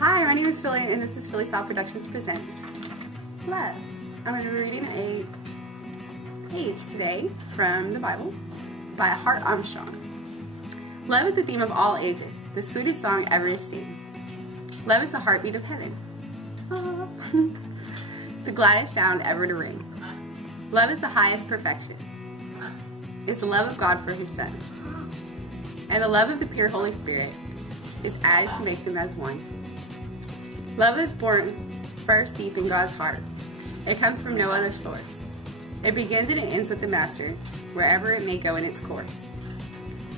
Hi, my name is Philly, and this is Philly Style Productions Presents Love. I'm going to be reading a page today from the Bible by Hart Armstrong. Love is the theme of all ages, the sweetest song ever to sing. Love is the heartbeat of heaven. Oh. It's the gladdest sound ever to ring. Love is the highest perfection. It's the love of God for His Son. And the love of the pure Holy Spirit is added to make them as one. Love is born first deep in God's heart. It comes from no other source. It begins and it ends with the Master, wherever it may go in its course.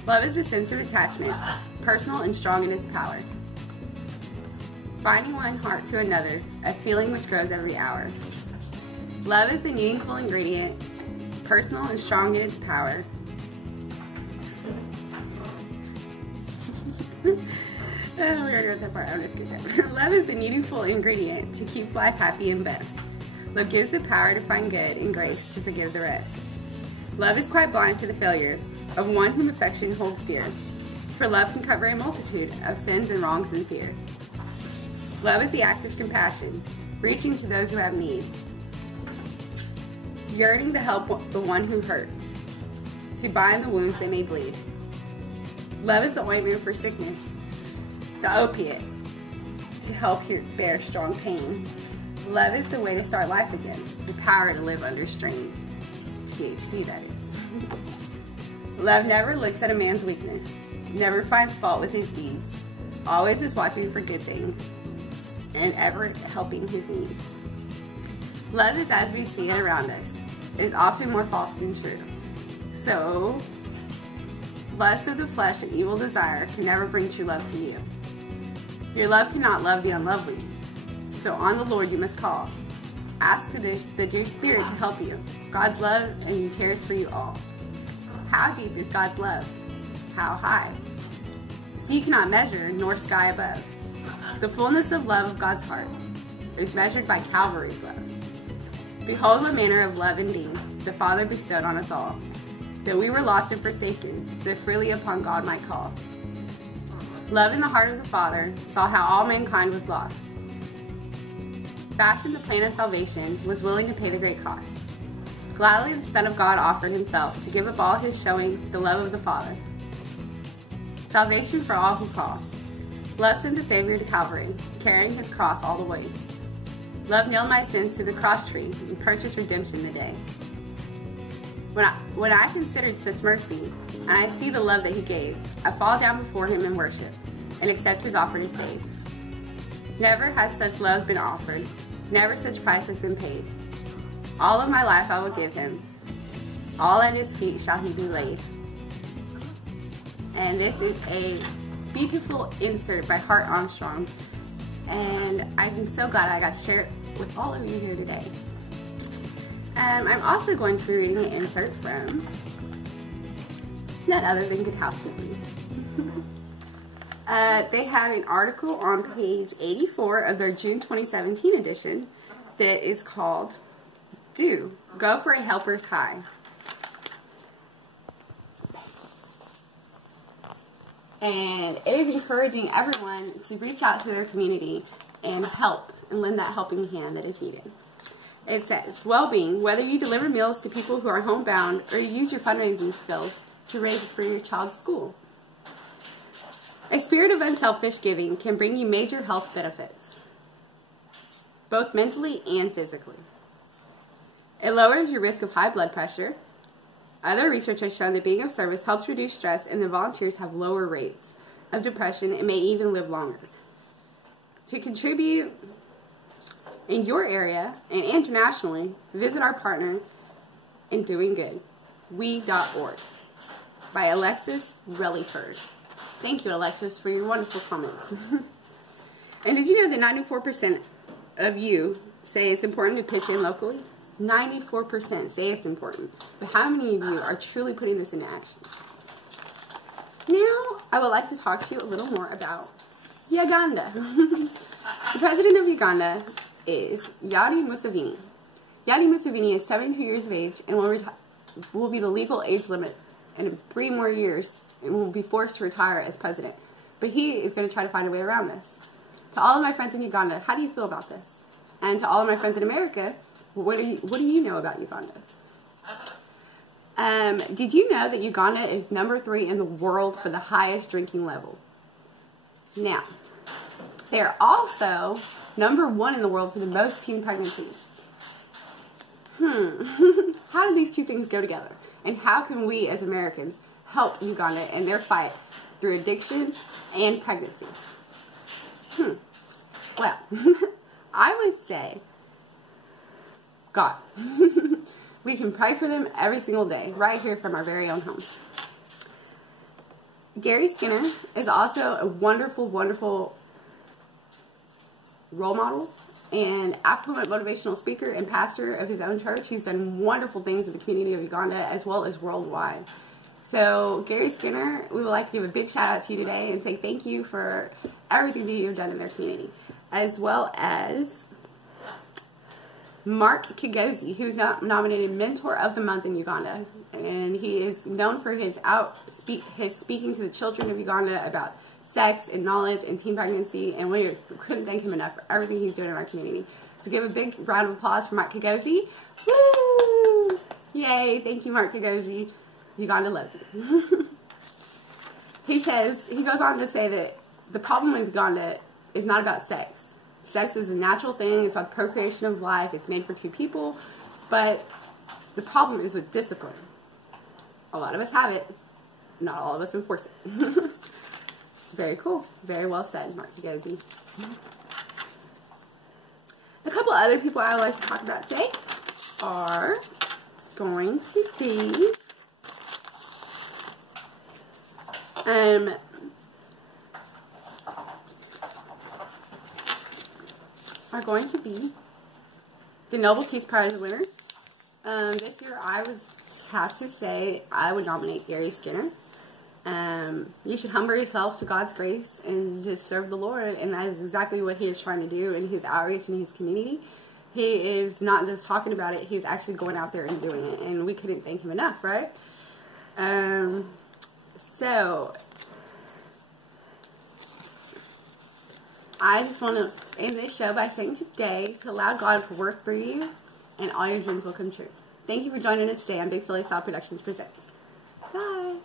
Love is the sense of attachment, personal and strong in its power. Binding one heart to another, a feeling which grows every hour. Love is the meaningful ingredient, personal and strong in its power. We already read that part. I'm just kidding. Love is the needful ingredient to keep life happy and best. Love gives the power to find good and grace to forgive the rest. Love is quite blind to the failures of one whom affection holds dear, for love can cover a multitude of sins and wrongs and fear. Love is the act of compassion, reaching to those who have need, yearning to help the one who hurts, to bind the wounds they may bleed. Love is the ointment for sickness, the opiate, to help bear strong pain. Love is the way to start life again, the power to live under strain. THC, that is. Love never looks at a man's weakness, never finds fault with his deeds, always is watching for good things, and ever helping his needs. Love is as we see it around us, is often more false than true. So, lust of the flesh and evil desire can never bring true love to you. Your love cannot love the unlovely. So on the Lord you must call. Ask to the dear Spirit to help you. God's love and He cares for you all. How deep is God's love? How high? Sea cannot measure, nor sky above. The fullness of love of God's heart is measured by Calvary's love. Behold what manner of love indeed the Father bestowed on us all, that we were lost and forsaken, so freely upon God might call. Love in the heart of the Father saw how all mankind was lost. Fashioned the plan of salvation, was willing to pay the great cost. Gladly the Son of God offered Himself to give up all His, showing the love of the Father. Salvation for all who call. Love sent the Savior to Calvary, carrying His cross all the way. Love nailed my sins to the cross tree and purchased redemption today. When I considered such mercy, and I see the love that He gave, I fall down before Him in worship, and accept His offer to save. Never has such love been offered, never such price has been paid. All of my life I will give Him, all at His feet shall He be laid. And this is a beautiful insert by Hart Armstrong, and I'm so glad I got to share it with all of you here today. I'm also going to be reading an insert from none other than Good Housekeeping. They have an article on page 84 of their June 2017 edition that is called "Do Go for a Helper's High." And it is encouraging everyone to reach out to their community and help and lend that helping hand that is needed. It says, well-being, whether you deliver meals to people who are homebound or you use your fundraising skills to raise for your child's school. A spirit of unselfish giving can bring you major health benefits, both mentally and physically. It lowers your risk of high blood pressure. Other research has shown that being of service helps reduce stress, and the volunteers have lower rates of depression and may even live longer. To contribute in your area and internationally, visit our partner in Doing Good, we.org, by Alexis Rellyford. Thank you, Alexis, for your wonderful comments. And did you know that 94% of you say it's important to pitch in locally? 94% say it's important. But how many of you are truly putting this into action? Now, I would like to talk to you a little more about Uganda. The president of Uganda is Yoweri Museveni. Yoweri Museveni is 72 years of age and will be the legal age limit in 3 more years and will be forced to retire as president. But he is going to try to find a way around this. To all of my friends in Uganda, how do you feel about this? And to all of my friends in America, what do you know about Uganda? Did you know that Uganda is number 3 in the world for the highest drinking level? Now, they're also number 1 in the world for the most teen pregnancies. How do these two things go together? And how can we as Americans help Uganda in their fight through addiction and pregnancy? Well, I would say God. We can pray for them every single day, right here from our very own homes. Gary Skinner is also a wonderful, wonderful role model and affluent motivational speaker and pastor of his own church. He's done wonderful things in the community of Uganda as well as worldwide. So, Gary Skinner, we would like to give a big shout out to you today and say thank you for everything that you've done in their community, as well as Mark Kigozi, who's nominated Mentor of the Month in Uganda, and he is known for his speaking to the children of Uganda about sex and knowledge and teen pregnancy, and we couldn't thank him enough for everything he's doing in our community. So give a big round of applause for Mark Kigozi. Woo! Yay! Thank you, Mark Kigozi. Uganda loves you. He goes on to say that the problem with Uganda is not about sex. Sex is a natural thing. It's about procreation of life. It's made for 2 people. But the problem is with discipline. A lot of us have it. Not all of us enforce it. Very cool. Very well said, Mark Kigozi. A couple other people I would like to talk about today are going to be the Nobel Peace Prize winner. This year I would have to say I would nominate Gary Skinner. You should humble yourself to God's grace and just serve the Lord, and that is exactly what he is trying to do in his outreach in his community. He is not just talking about it, he's actually going out there and doing it, and we couldn't thank him enough, right? So I just want to end this show by saying today to allow God to work through you and all your dreams will come true. Thank you for joining us today on Big Philly Style Productions Presents. Bye.